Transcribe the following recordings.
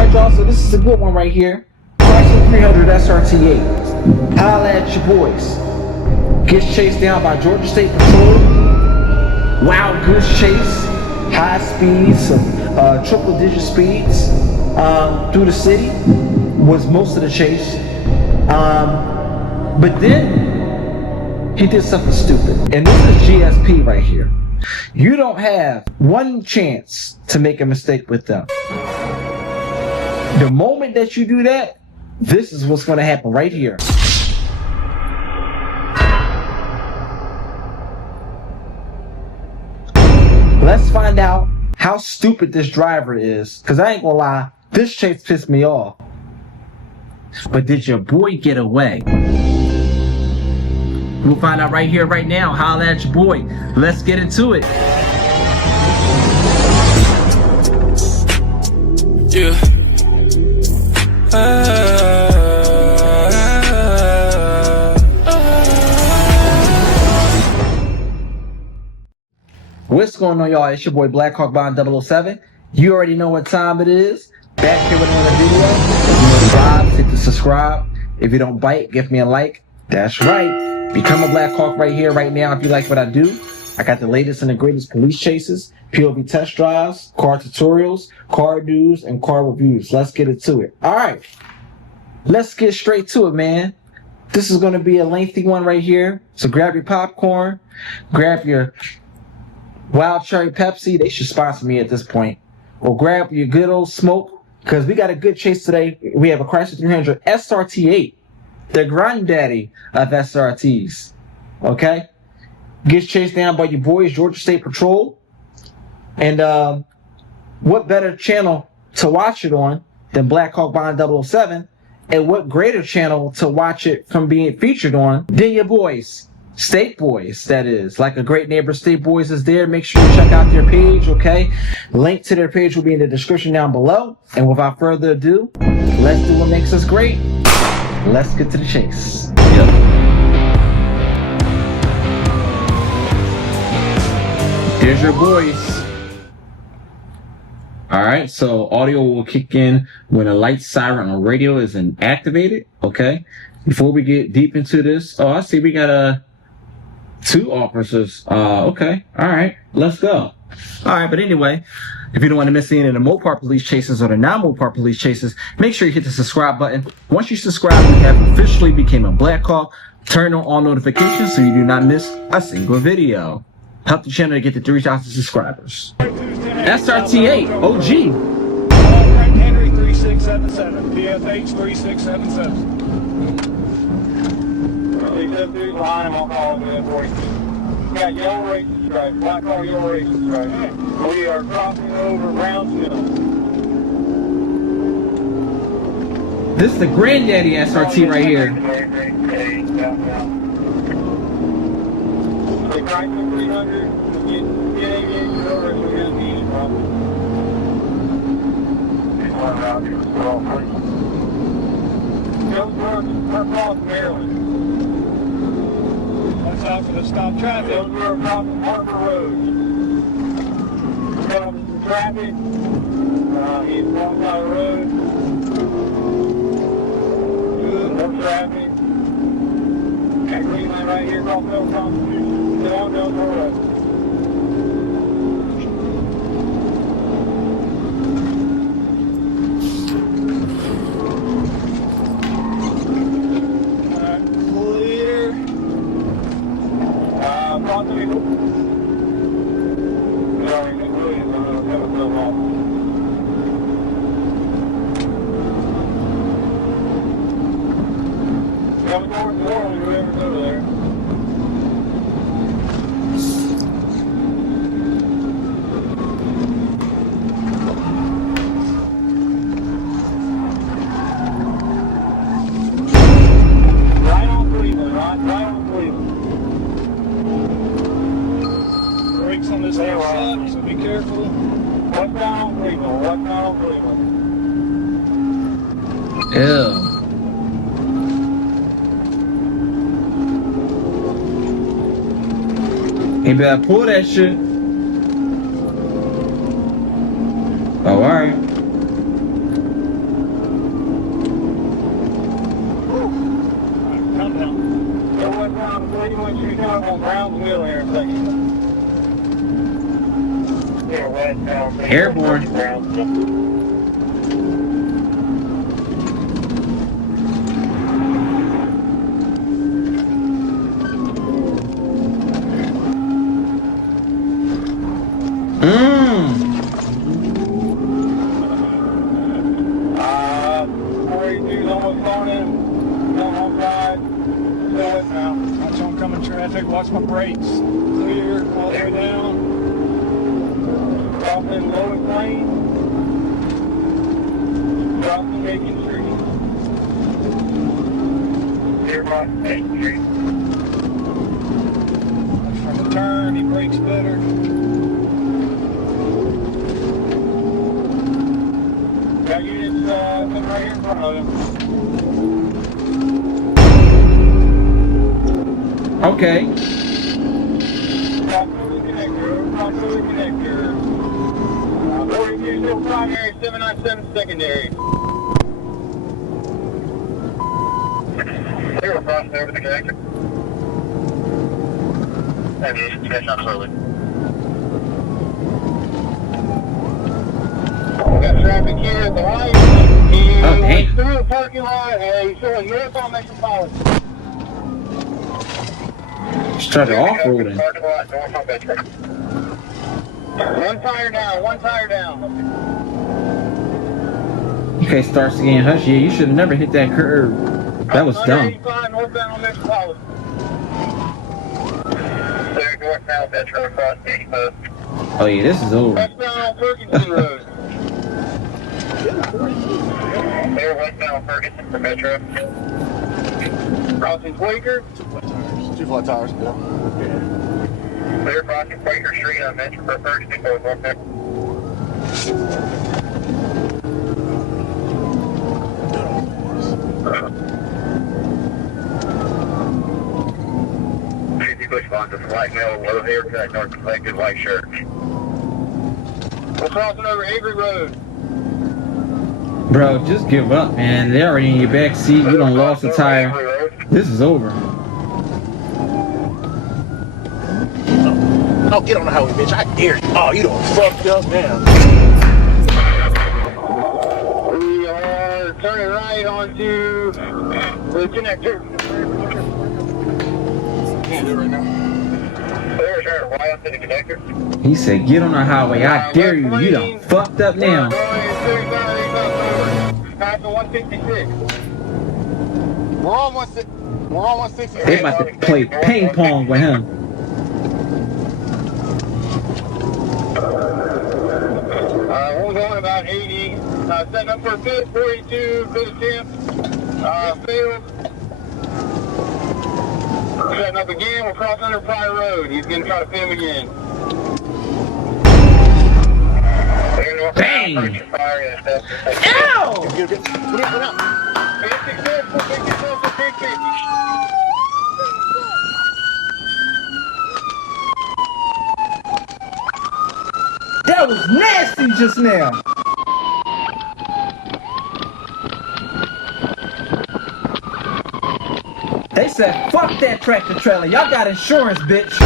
Alright y'all, so this is a good one right here. Chrysler 300 SRT-8. Holla at your boys. Gets chased down by Georgia State Patrol. Wild goose chase. High speeds, triple digit speeds through the city was most of the chase. But then he did something stupid. And this is GSP right here. You don't have one chance to make a mistake with them. The moment that you do that, this is what's going to happen right here. Let's find out how stupid this driver is. Because I ain't going to lie, this chase pissed me off. But did your boy get away? We'll find out right here, right now. Holla at your boy. Let's get into it. Yeah. What's going on, y'all? It's your boy Blackhawk Bond 007. You already know what time it is. Back here with another video. If you know the vibes, hit the subscribe. If you don't bite, give me a like. That's right. Become a Blackhawk right here, right now, if you like what I do. I got the latest and the greatest police chases, POV test drives, car tutorials, car news, and car reviews. Let's get into it. All right. Let's get straight to it, man. This is going to be a lengthy one right here. So grab your popcorn, grab your Wild Cherry Pepsi. They should sponsor me at this point. Or grab your good old smoke, because we got a good chase today. We have a Chrysler 300 SRT-8, the granddaddy of SRTs. Okay? Gets chased down by your boys, Georgia State Patrol. And what better channel to watch it on than Blackhawk Bond 007? And what greater channel to watch it from being featured on than your boys? State Boys, that is. Like a great neighbor, State Boys is there. Make sure you check out their page, okay? Link to their page will be in the description down below. And without further ado, let's do what makes us great. Let's get to the chase. Yep. There's your boys. Alright, so audio will kick in when a light siren on radio is activated, okay? Before we get deep into this, oh, I see we got two officers. Okay, alright, let's go. Alright, but anyway, if you don't want to miss any of the MOPAR police chases or the non-MOPAR police chases, make sure you hit the subscribe button. Once you subscribe, you have officially become a Blackhawk. Turn on all notifications so you do not miss a single video. Help the channel to get to 3,000 subscribers. SRT-8, OG. Frank Henry 3677, PFH 3677. Take that big line and I'll call it in for you. Got yellow racing stripe, black car yellow racing stripe. We are crossing over Brownsville. This is the granddaddy SRT right here. The Chrysler 300, get aviation over, we're going to need it, bro. We're across Maryland. Watch out for the stop traffic. We're across Harper Road. Stopping some traffic. He's walking down the road. Good, no traffic. That green line right here across Middle Constitution. Down the road. Clear. Approximately. Sorry, Nick Williams, I'm going to have a film off. Coming towards the wall, whoever's over there. Brakes on this left side, so be careful. What's down on Cleveland? What's down on Cleveland? Ew. He better pull that shit. Oh, alright. Airborne. Watch oncoming traffic, watch my brakes. Clear, all the way down. Crossing Lowest Lane. Crossing Bacon Street. Nearby 8th Street. From the turn, he brakes better. Got units sitting right here in front of him. Okay. Cross over the connector. 42 still primary, 797 secondary. They were crossing over the connector. Aviation, catch on slowly. We got traffic here at the light. He went through the parking lot and he's showing north on Metropolitan. Started off-roading. One tire down. Okay, starts again. Hush, yeah, you should have never hit that curve. That was dumb. 185 northbound on Metropolitan. Clear northbound Metro across 85. Oh yeah, this is over. Westbound on Ferguson Road. Clear westbound on Ferguson for Metro. Crossing Quaker. Two flat tires, yeah. Clear crossing Quaker Street on Metro for Ferguson goes up there. Responses, white male, low haircut, dark complected, white shirt. We're crossing over Avery Road. Bro, just give up, man. They're already in your back seat. You done lost a tire. This is over. Oh, get on the highway, bitch. I dare you. Oh, you done fucked up now. We are turning right onto the connector. Can't do it right now. There's our right onto the connector. He said, get on the highway. I dare you. You done fucked up now. Past the 166. We're on 166. They about to play ping pong with him. We're going about 80. Setting up for a fit, 42, good attempt. Failed. Setting up again, we'll cross under Pryor Road. He's going to try to film again. Bang! Ow! Get out. That was nasty just now. They said, fuck that tractor trailer. Y'all got insurance, bitch.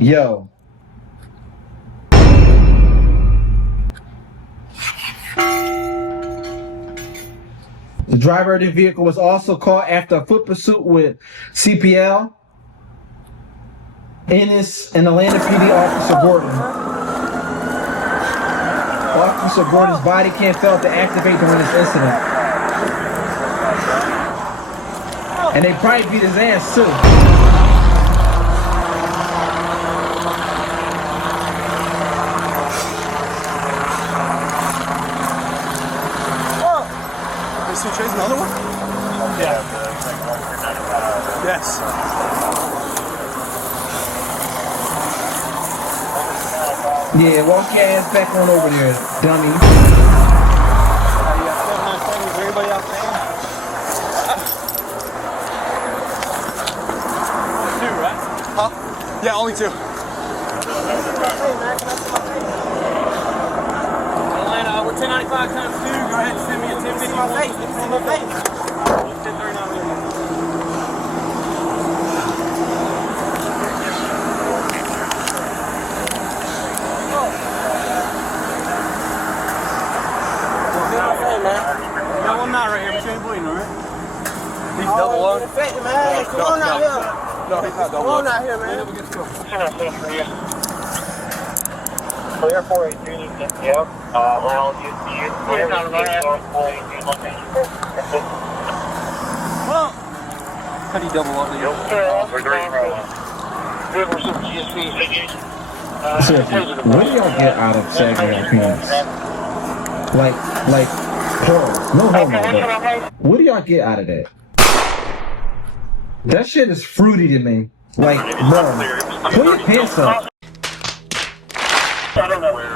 Yo. The driver of the vehicle was also caught after a foot pursuit with CPL, Ennis, and Atlanta PD Officer Gordon. Officer Gordon's body cam failed to activate during this incident. And they probably beat his ass too. Chase another one? Yeah. Yes. Yeah, walk your ass back on over there, dummy. anybody else saying? Only two, right? Huh? Yeah, only two. Atlanta, we're 1095 times 2. Go ahead and send me a 1050. It's in my face. It's in my face. 1039 million. No, I'm not right here, but you ain't bleeding, alright? He's double lung. Infected, man. Come on out here. No, he's not double Come lung. on out here, man. Clear 482, yep. Well, you clear not right. How do you double lung? Seriously, what do y'all get out of sagging your pants? Like, pause. No homo, but what do y'all get out of that? That shit is fruity to me. Like, bro, pull your pants up. I don't know where the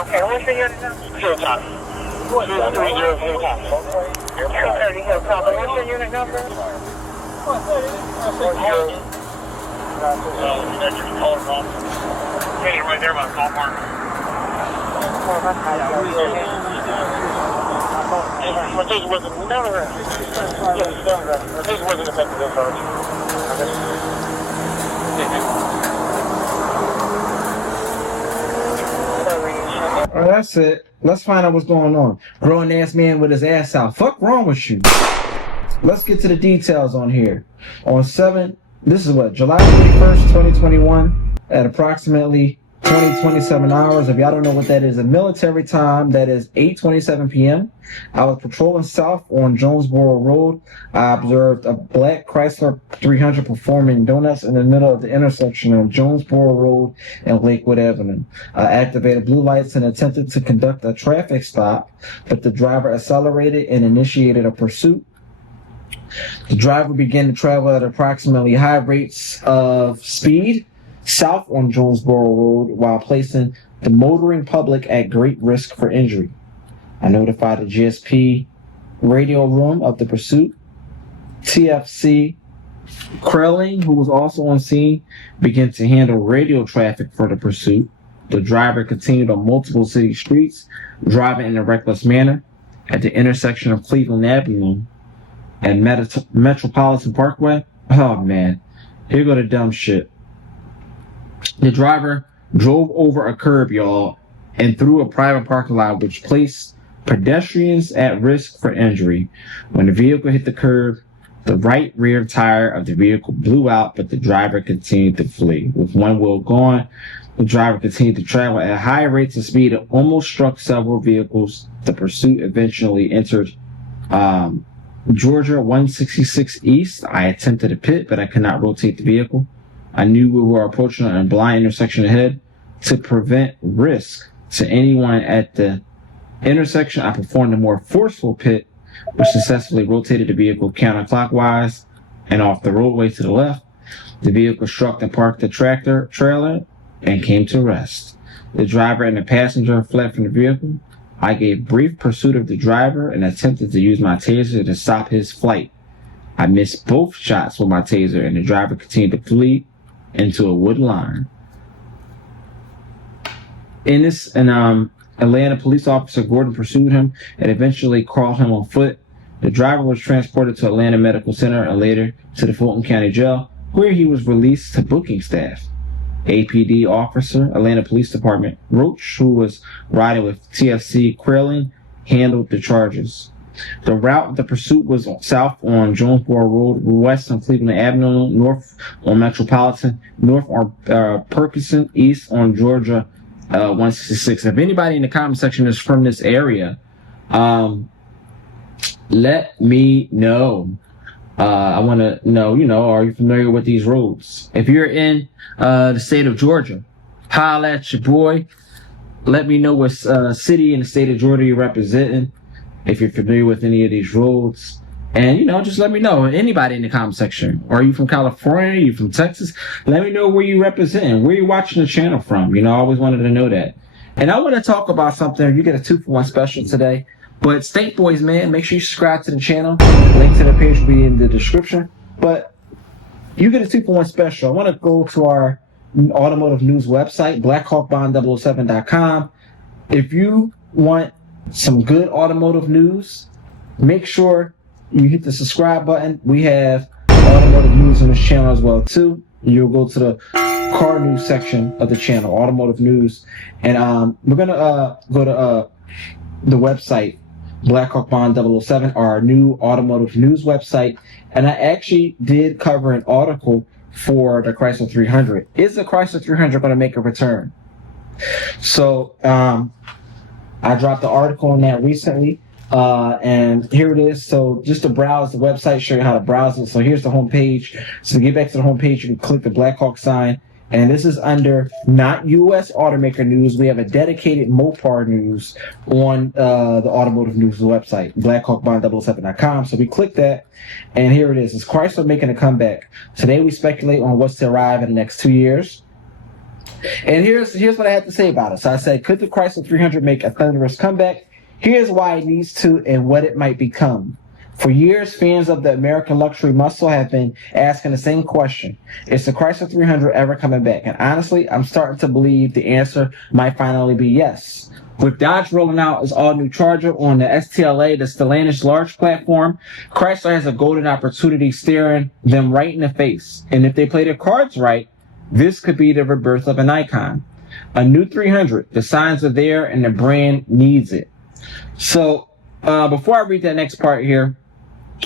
okay, what's your unit now? Hilltop. What's your unit number? Right there by the call mark. My taser wasn't affected this hard. Oh, that's it. Let's find out what's going on. Grown ass man with his ass out. Fuck wrong with you? Let's get to the details on here. On this is what, July 31st, 2021, at approximately 20:27 hours. If y'all don't know what that is, in military time, that is 8:27 p.m. I was patrolling south on Jonesboro Road. I observed a black Chrysler 300 performing donuts in the middle of the intersection of Jonesboro Road and Lakewood Avenue. I activated blue lights and attempted to conduct a traffic stop, but the driver accelerated and initiated a pursuit. The driver began to travel at approximately high rates of speed south on Jonesboro Road while placing the motoring public at great risk for injury. I notified the GSP radio room of the pursuit. TFC Krelling, who was also on scene, began to handle radio traffic for the pursuit. The driver continued on multiple city streets, driving in a reckless manner. At the intersection of Cleveland Avenue and Metropolitan Parkway, oh man, here go the dumb shit. The driver drove over a curb, y'all, and through a private parking lot, which placed pedestrians at risk for injury. When the vehicle hit the curb, the right rear tire of the vehicle blew out, but the driver continued to flee. With one wheel gone, the driver continued to travel at high rates of speed and almost struck several vehicles. The pursuit eventually entered Georgia 166 East. I attempted to pit, but I could not rotate the vehicle. I knew we were approaching a blind intersection ahead. To prevent risk to anyone at the intersection, I performed a more forceful pit, which successfully rotated the vehicle counterclockwise and off the roadway to the left. The vehicle struck and parked the trailer and came to rest. The driver and the passenger fled from the vehicle. I gave brief pursuit of the driver and attempted to use my taser to stop his flight. I missed both shots with my taser, and the driver continued to flee into a wood line. Atlanta police officer Gordon pursued him and eventually caught him on foot. The driver was transported to Atlanta Medical Center and later to the Fulton County Jail, where he was released to booking staff. APD officer, Atlanta Police Department, Roach, who was riding with TFC Krelling, handled the charges. The route of the pursuit was south on Jonesboro Road, west on Cleveland Avenue, north on Metropolitan, north on Perkison, east on Georgia 166. If anybody in the comment section is from this area, let me know. I want to know, are you familiar with these roads? If you're in the state of Georgia, holla at your boy. Let me know what city in the state of Georgia you're representing. If you're familiar with any of these roads, And, just let me know. Anybody in the comment section. Are you from California? Are you from Texas? Let me know where you represent, where you watching the channel from. I always wanted to know that. And I want to talk about something. You get a 2-for-1 special today. But State Boys, man, make sure you subscribe to the channel. Link to the page will be in the description. But you get a 2-for-1 special. I want to go to our automotive news website, blackhawkbond007.com. If you want some good automotive news, make sure you hit the subscribe button. We have automotive news on this channel as well too. You'll go to the car news section of the channel, automotive news, and we're gonna go to the website Blackhawk Bond 007, our new automotive news website. And I actually did cover an article for the Chrysler 300. Is the Chrysler 300 going to make a return? So I dropped the article on that recently. And here it is. So just to browse the website, show you how to browse it. So here's the home page. So to get back to the home page, you can click the Blackhawk sign. And this is under not U.S. automaker news. We have a dedicated MOPAR news on the automotive news website, blackhawkbond007.com. So we click that, and here it is. Is Chrysler making a comeback? Today we speculate on what's to arrive in the next 2 years. And here's what I had to say about it. So I said, could the Chrysler 300 make a thunderous comeback? Here's why it needs to and what it might become. For years, fans of the American luxury muscle have been asking the same question. Is the Chrysler 300 ever coming back? And honestly, I'm starting to believe the answer might finally be yes. With Dodge rolling out its all-new Charger on the STLA, the Stellantis large platform, Chrysler has a golden opportunity staring them right in the face. And if they play their cards right, this could be the rebirth of an icon. A new 300. The signs are there and the brand needs it. So before I read that next part here,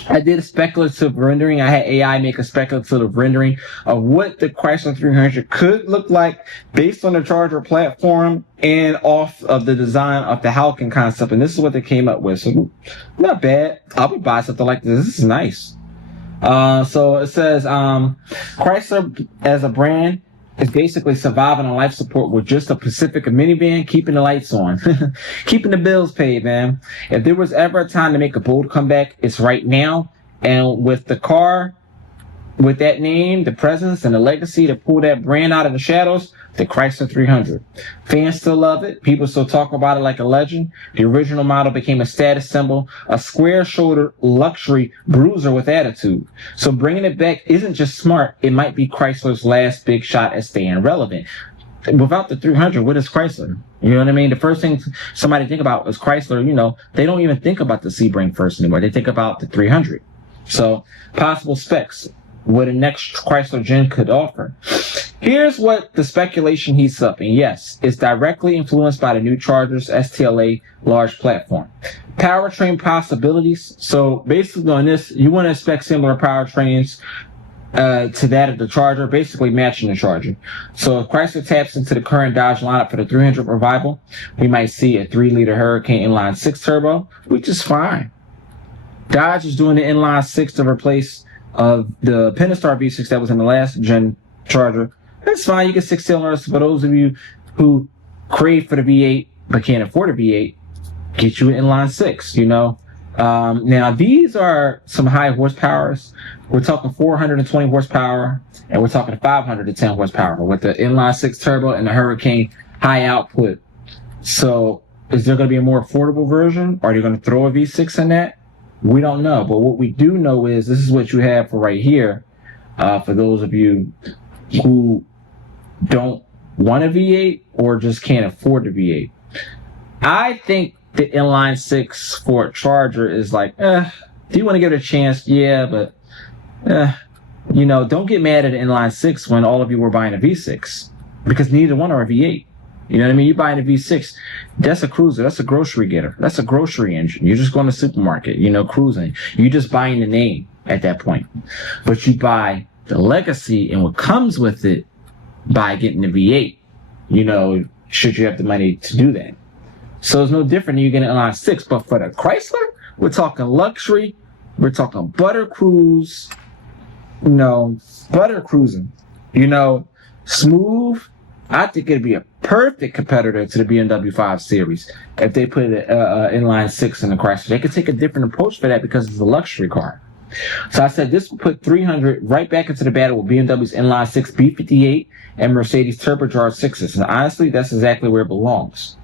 I did a speculative rendering. I had AI make a speculative rendering of what the Chrysler 300 could look like based on the Charger platform and off of the design of the Halcyon concept. And this is what they came up with. So not bad. I would buy something like this. This is nice. So it says Chrysler as a brand is basically surviving on life support with just a Pacifica minivan, keeping the lights on, keeping the bills paid, man. If there was ever a time to make a bold comeback, it's right now. And with the car, with that name, the presence, and the legacy to pull that brand out of the shadows, the Chrysler 300. Fans still love it. People still talk about it like a legend. The original model became a status symbol, a square-shouldered luxury bruiser with attitude. So bringing it back isn't just smart. It might be Chrysler's last big shot at staying relevant. Without the 300, what is Chrysler? You know what I mean? The first thing somebody think about is Chrysler. They don't even think about the Sebring first anymore. They think about the 300. So possible specs, what a next Chrysler gen could offer. Here's what the speculation heats up, and yes, it's directly influenced by the new Charger's STLA large platform. Powertrain possibilities. So basically on this, you want to expect similar powertrains to that of the Charger, basically matching the Charger. So if Chrysler taps into the current Dodge lineup for the 300 revival, we might see a 3-liter Hurricane inline 6 turbo, which is fine. Dodge is doing the inline 6 to replace the Pentastar V6 that was in the last gen Charger. That's fine. You get 6 cylinders. For those of you who crave for the V8 but can't afford a V8, get you an inline 6. Now these are some high horsepowers. We're talking 420 horsepower, and we're talking 510 horsepower with the inline 6 turbo and the Hurricane high output. So is there going to be a more affordable version? Are they going to throw a V6 in that? We don't know. But what we do know is this is what you have for right here. For those of you who don't want a V8 or just can't afford a V8. I think the inline 6 for a Charger is like, do you want to give it a chance? Yeah, but don't get mad at an inline 6 when all of you were buying a V6, because neither one are a V8. You know what I mean? You're buying a V6, that's a cruiser, that's a grocery getter, that's a grocery engine. You're just going to the supermarket, cruising. You're just buying the name at that point. But you buy the legacy and what comes with it by getting the V8, should you have the money to do that. So it's no different than you get an inline 6. But for the Chrysler, we're talking luxury, we're talking butter cruise, butter cruising, smooth. I think it'd be a perfect competitor to the BMW 5 Series if they put an inline 6 in the Chrysler. They could take a different approach for that because it's a luxury car. So I said this would put 300 right back into the battle with BMW's inline 6 B58 and Mercedes turbocharged 6s. And honestly, that's exactly where it belongs.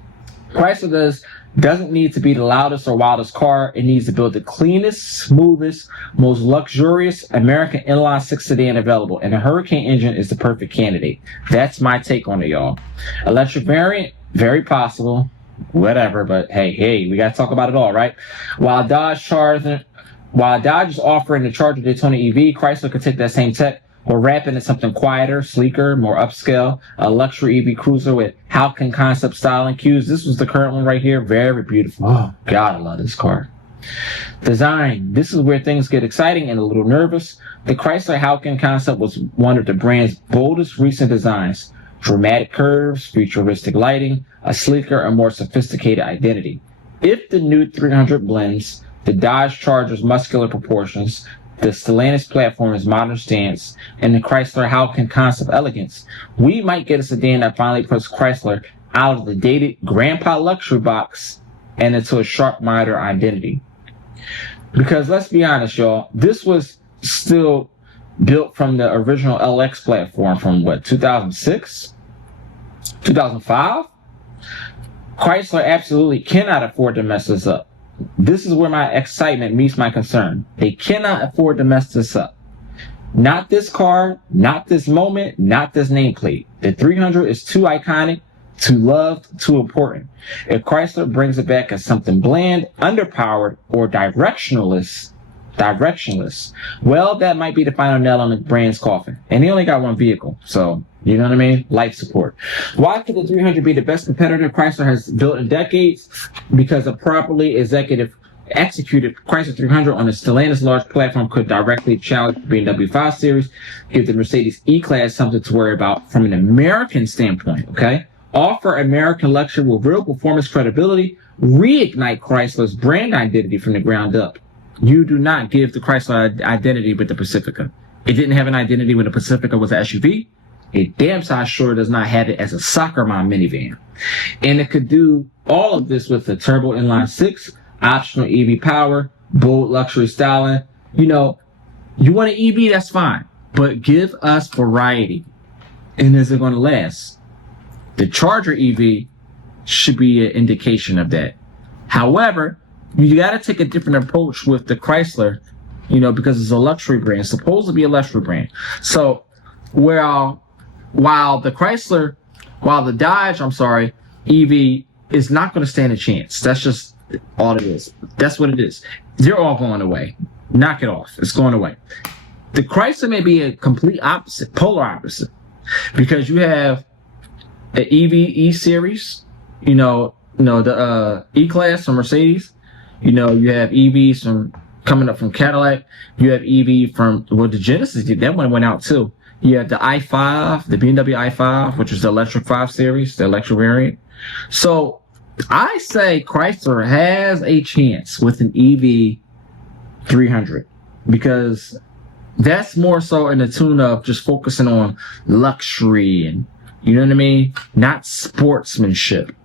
Chrysler doesn't need to be the loudest or wildest car. It needs to build the cleanest, smoothest, most luxurious American inline 6 sedan available. And the Hurricane engine is the perfect candidate. That's my take on it, y'all. Electric variant, very possible. Whatever, but hey, we got to talk about it all, right? While Dodge is offering the Charger Daytona EV, Chrysler could take that same tech or wrap into something quieter, sleeker, more upscale, a luxury EV cruiser with Halcyon concept styling cues. This was the current one right here. Very beautiful. Oh, God, I love this car. Design. This is where things get exciting and a little nervous. The Chrysler Halcyon concept was one of the brand's boldest recent designs. Dramatic curves, futuristic lighting, a sleeker and more sophisticated identity. If the new 300 blends the Dodge Charger's muscular proportions, the Stellantis platform's modern stance, and the Chrysler Halcyon concept elegance, we might get a sedan that finally puts Chrysler out of the dated grandpa luxury box and into a sharp modern identity. Because let's be honest, y'all, this was still built from the original LX platform from 2006? 2005? Chrysler absolutely cannot afford to mess this up. This is where my excitement meets my concern. They cannot afford to mess this up. Not this car, not this moment, not this nameplate. The 300 is too iconic, too loved, too important. If Chrysler brings it back as something bland, underpowered, or directionless, well, that might be the final nail on the brand's coffin. And they only got one vehicle, so you know what I mean? Life support. Why could the 300 be the best competitor Chrysler has built in decades? Because a properly executed Chrysler 300 on a Stellantis large platform could directly challenge the BMW 5 Series, give the Mercedes E-Class something to worry about from an American standpoint, okay? Offer American luxury with real performance credibility, reignite Chrysler's brand identity from the ground up. You do not give the Chrysler identity with the Pacifica. It didn't have an identity when the Pacifica was an SUV. It damn sure does not have it as a soccer mom minivan. And it could do all of this with a turbo inline 6, optional EV power, bold luxury styling. You know, you want an EV, that's fine. But give us variety. And is it going to last? The Charger EV should be an indication of that. However, you got to take a different approach with the Chrysler, you know, because it's a luxury brand. It's supposed to be a luxury brand. So, while the Dodge, EV is not going to stand a chance. That's just all it is. That's what it is. They're all going away. Knock it off. It's going away. The Chrysler may be a complete opposite, polar opposite, because you have an EV E-Series, the E-Class from Mercedes. You have EVs coming up from Cadillac. You have EV from, the Genesis, that one went out too. You have the i5, the BMW i5, which is the electric 5 Series, the electric variant. So I say Chrysler has a chance with an EV 300 because that's more so in the tune of just focusing on luxury and, you know what I mean? Not sportsmanship.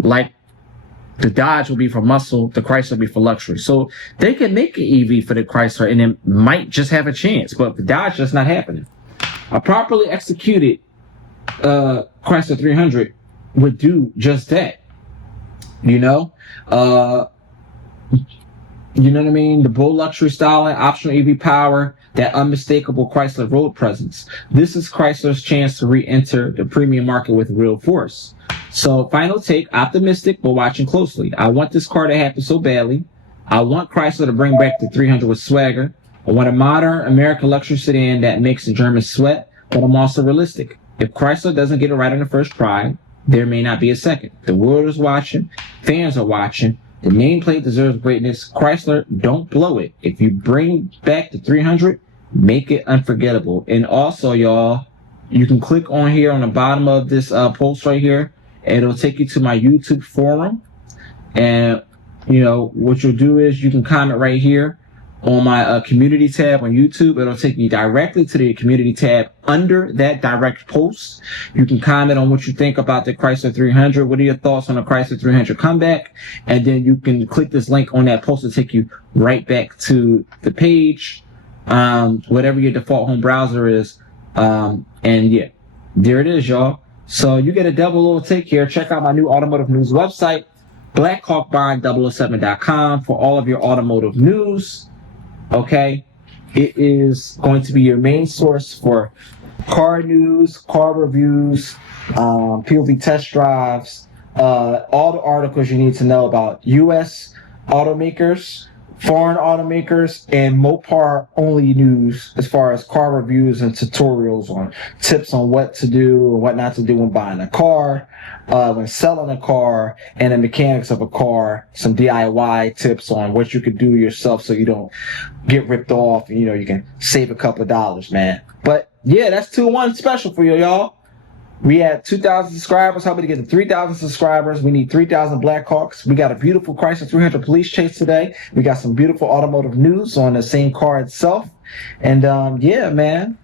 Like the Dodge will be for muscle, the Chrysler will be for luxury. So they can make an EV for the Chrysler and it might just have a chance, but the Dodge, that's not happening. A properly executed Chrysler 300 would do just that. You know what I mean? The bold luxury styling, optional EV power, that unmistakable Chrysler road presence. This is Chrysler's chance to re-enter the premium market with real force. So, final take, optimistic, but watching closely. I want this car to happen so badly. I want Chrysler to bring back the 300 with swagger. I want a modern American luxury sedan that makes the Germans sweat, but I'm also realistic. If Chrysler doesn't get it right on the first try, there may not be a second. The world is watching. Fans are watching. The nameplate deserves greatness. Chrysler, don't blow it. If you bring back the 300, make it unforgettable. And also, y'all, you can click on here on the bottom of this post right here. And it'll take you to my YouTube forum. And, what you'll do is you can comment right here on my community tab on YouTube. It'll take you directly to the community tab under that direct post. You can comment on what you think about the Chrysler 300. What are your thoughts on the Chrysler 300 comeback? And then you can click this link on that post to take you right back to the page, whatever your default home browser is. And yeah, there it is, y'all. So you get a double little take here. Check out my new automotive news website, blackhawkbond007.com, for all of your automotive news. Okay, it is going to be your main source for car news, car reviews, POV test drives, all the articles you need to know about U.S. automakers, foreign automakers, and MOPAR only news as far as car reviews and tutorials on tips on what to do and what not to do when buying a car, when selling a car, and the mechanics of a car, some DIY tips on what you could do yourself so you don't get ripped off and, you know, you can save a couple of dollars, man. But yeah, that's 2-1 special for you, y'all. We had 2,000 subscribers, hoping to get to 3,000 subscribers. We need 3,000 Blackhawks. We got a beautiful Chrysler 300 police chase today. We got some beautiful automotive news on the same car itself. And yeah, man,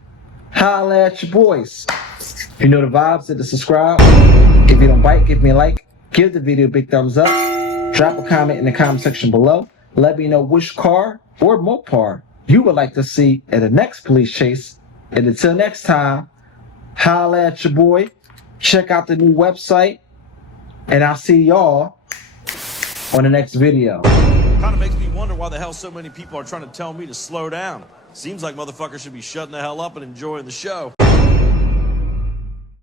holla at your boys. You know the vibes, hit the subscribe. If you don't bite, give me a like. Give the video a big thumbs up. Drop a comment in the comment section below. Let me know which car or MOPAR you would like to see in the next police chase. And until next time, holla at your boy. Check out the new website. And I'll see y'all on the next video. Kind of makes me wonder why the hell so many people are trying to tell me to slow down. Seems like motherfuckers should be shutting the hell up and enjoying the show.